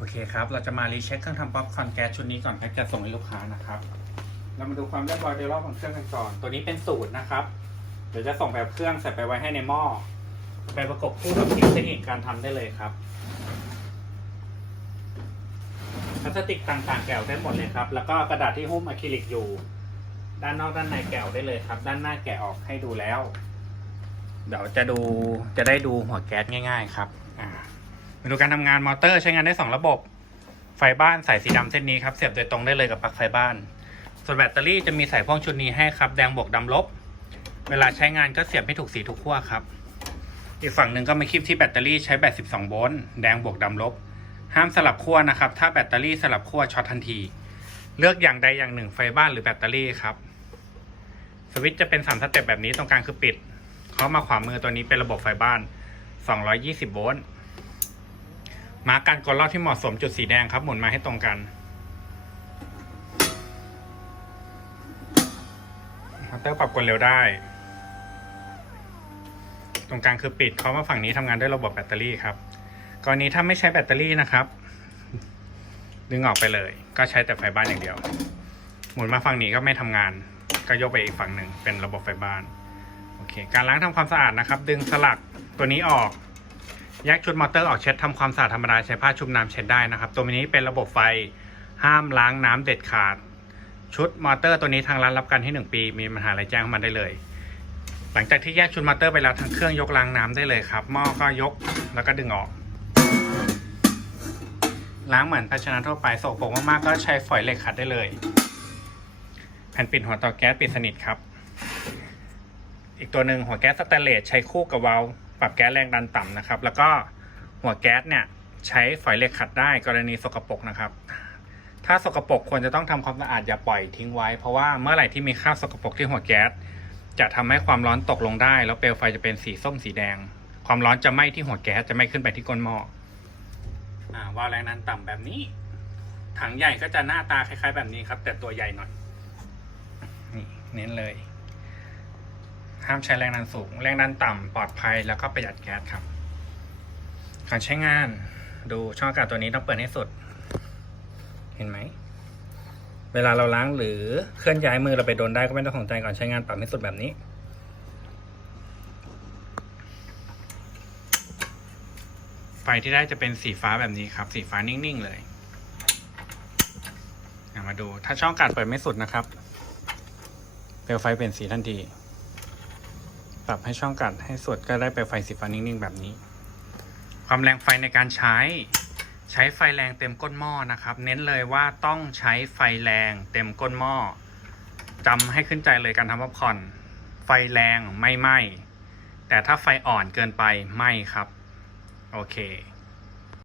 โอเคครับ เราจะมารีเช็คเครื่องทำป๊อปคอร์นแก๊สชุดนี้ก่อนแพ็กจะส่งให้ลูกค้านะครับ เรามาดูความเรียบร้อยโดยรอบของเครื่องกันก่อน ตัวนี้เป็นสูตรนะครับ เดี๋ยวจะส่งแบบเครื่องใส่ไปไว้ให้ในหม้อ ไปประกบคู่กับเทคนิคการทำได้เลยครับพลาสติกต่างๆแกะได้หมดเลยครับ แล้วก็กระดาษที่หุ้มอะคริลิกอยู่ ด้านนอกด้านในแกะได้เลยครับ ด้านหน้าแกะออกให้ดูแล้ว เดี๋ยวจะดูจะได้ดูหัวแก๊สง่าย ๆ ครับ อ่า มาดูการทำงานมอเตอร์ใช้งานได้ 2 ระบบ ไฟบ้านสายสีดำเส้นนี้ครับเสียบโดยตรงได้เลยกับปลั๊กไฟบ้าน ส่วนแบตเตอรี่จะมีสายพ่วงชุดนี้ให้ครับ แดงบวกดำลบ เวลาใช้งานก็เสียบให้ถูกสีทุกขั้วครับ อีกฝั่งหนึ่งก็มาคลิปที่แบตเตอรี่ใช้แบต 12 โวลต์แดงบวกดำลบ ห้ามสลับขั้วนะครับ ถ้าแบตเตอรี่สลับขั้วช็อตทันที เลือกอย่างใดอย่างหนึ่งไฟบ้านหรือแบตเตอรี่ครับ สวิตช์จะเป็นสามสเต็ปแบบนี้ตรงกลางคือปิด เข้ามาขวามือตัวนี้เป็นระบบไฟบ้าน 220 โวลต์ มาร์กการกดรอบที่เหมาะสมจุดสีแดงครับหมุนมาให้ตรงกันมอเตอร์ปรับกดเร็วได้ ตรงกลางคือปิดเขามาฝั่งนี้ทำงานด้วยระบบแบตเตอรี่ครับกรณีถ้าไม่ใช้แบตเตอรี่นะครับ ดึงออกไปเลย ก็ใช้แต่ไฟบ้านอย่างเดียว หมุนมาฝั่งนี้ก็ไม่ทำงาน ก็ยกไปอีกฝั่งหนึ่งเป็นระบบไฟบ้านโอเค การล้างทำความสะอาดนะครับ ดึงสลักตัวนี้ออก แยกชุดมอเตอร์ออกเช็ดทำความสะอาดธรรมดาใช้ผ้าชุบน้ำเช็ดได้นะครับ ตัวนี้เป็นระบบไฟห้ามล้างน้ำเด็ดขาด ชุดมอเตอร์ตัวนี้ทางร้านรับกันให้หนึ่งปี มีปัญหาอะไรแจ้งเข้ามาได้เลย หลังจากที่แยกชุดมอเตอร์ไปแล้วทางเครื่องยกล้างน้ำได้เลยครับหม้อก็ยกแล้วก็ดึงออก ล้างเหมือนภาชนะทั่วไปสกปรกมากๆก็ใช้ฝอยเหล็กขัดได้เลย แผ่นปิดหัวเตาแก๊สปิดสนิทครับ อีกตัวหนึ่งหัวแก๊สสแตนเลสใช้คู่กับวาล์ว ปรับแก๊สแรงดันต่ำนะครับ แล้วก็หัวแก๊สเนี่ยใช้ฝอยเหล็กขัดได้กรณีสกปรกนะครับ ถ้าสกปรกควรจะต้องทำความสะอาดอย่าปล่อยทิ้งไว้ เพราะว่าเมื่อไหร่ที่มีคราบสกปรกที่หัวแก๊สจะทำให้ความร้อนตกลงได้ แล้วเปลวไฟจะเป็นสีส้มสีแดง ความร้อนจะไหม้ที่หัวแก๊สจะไม่ขึ้นไปที่ก้นหม้ออ่าวาล์วแรงดันต่ำแบบนี้ ถังใหญ่ก็จะหน้าตาคล้าย ๆ แบบนี้ครับ แต่ตัวใหญ่หน่อยนี่เน้นเลย ห้ามใช้แรงดันสูง แรงดันต่ำปลอดภัยแล้วก็ประหยัดแก๊สครับการใช้งานดูช่องอากาศตัวนี้ต้องเปิดให้สุด เห็นไหม เวลาเราล้างหรือเคลื่อนย้ายมือเราไปโดนได้ก็ไม่ต้องสนใจก่อนใช้งานปรับให้สุดแบบนี้ไฟที่ได้จะเป็นสีฟ้าแบบนี้ครับ สีฟ้านิ่งๆเลยมาดูถ้าช่องอากาศเปิดไม่สุดนะครับเปลวไฟเปลี่ยนสีทันที ปรับให้ช่องกัดให้สุดก็ได้ไปไฟสีฟ้านิ่งๆ แบบนี้ ความแรงไฟในการใช้ ใช้ไฟแรงเต็มก้นหม้อนะครับ เน้นเลยว่าต้องใช้ไฟแรงเต็มก้นหม้อจำให้ขึ้นใจเลยการทำป๊อปคอนไฟแรงไม่ไหม้แต่ถ้าไฟอ่อนเกินไปไหม้ครับ โอเค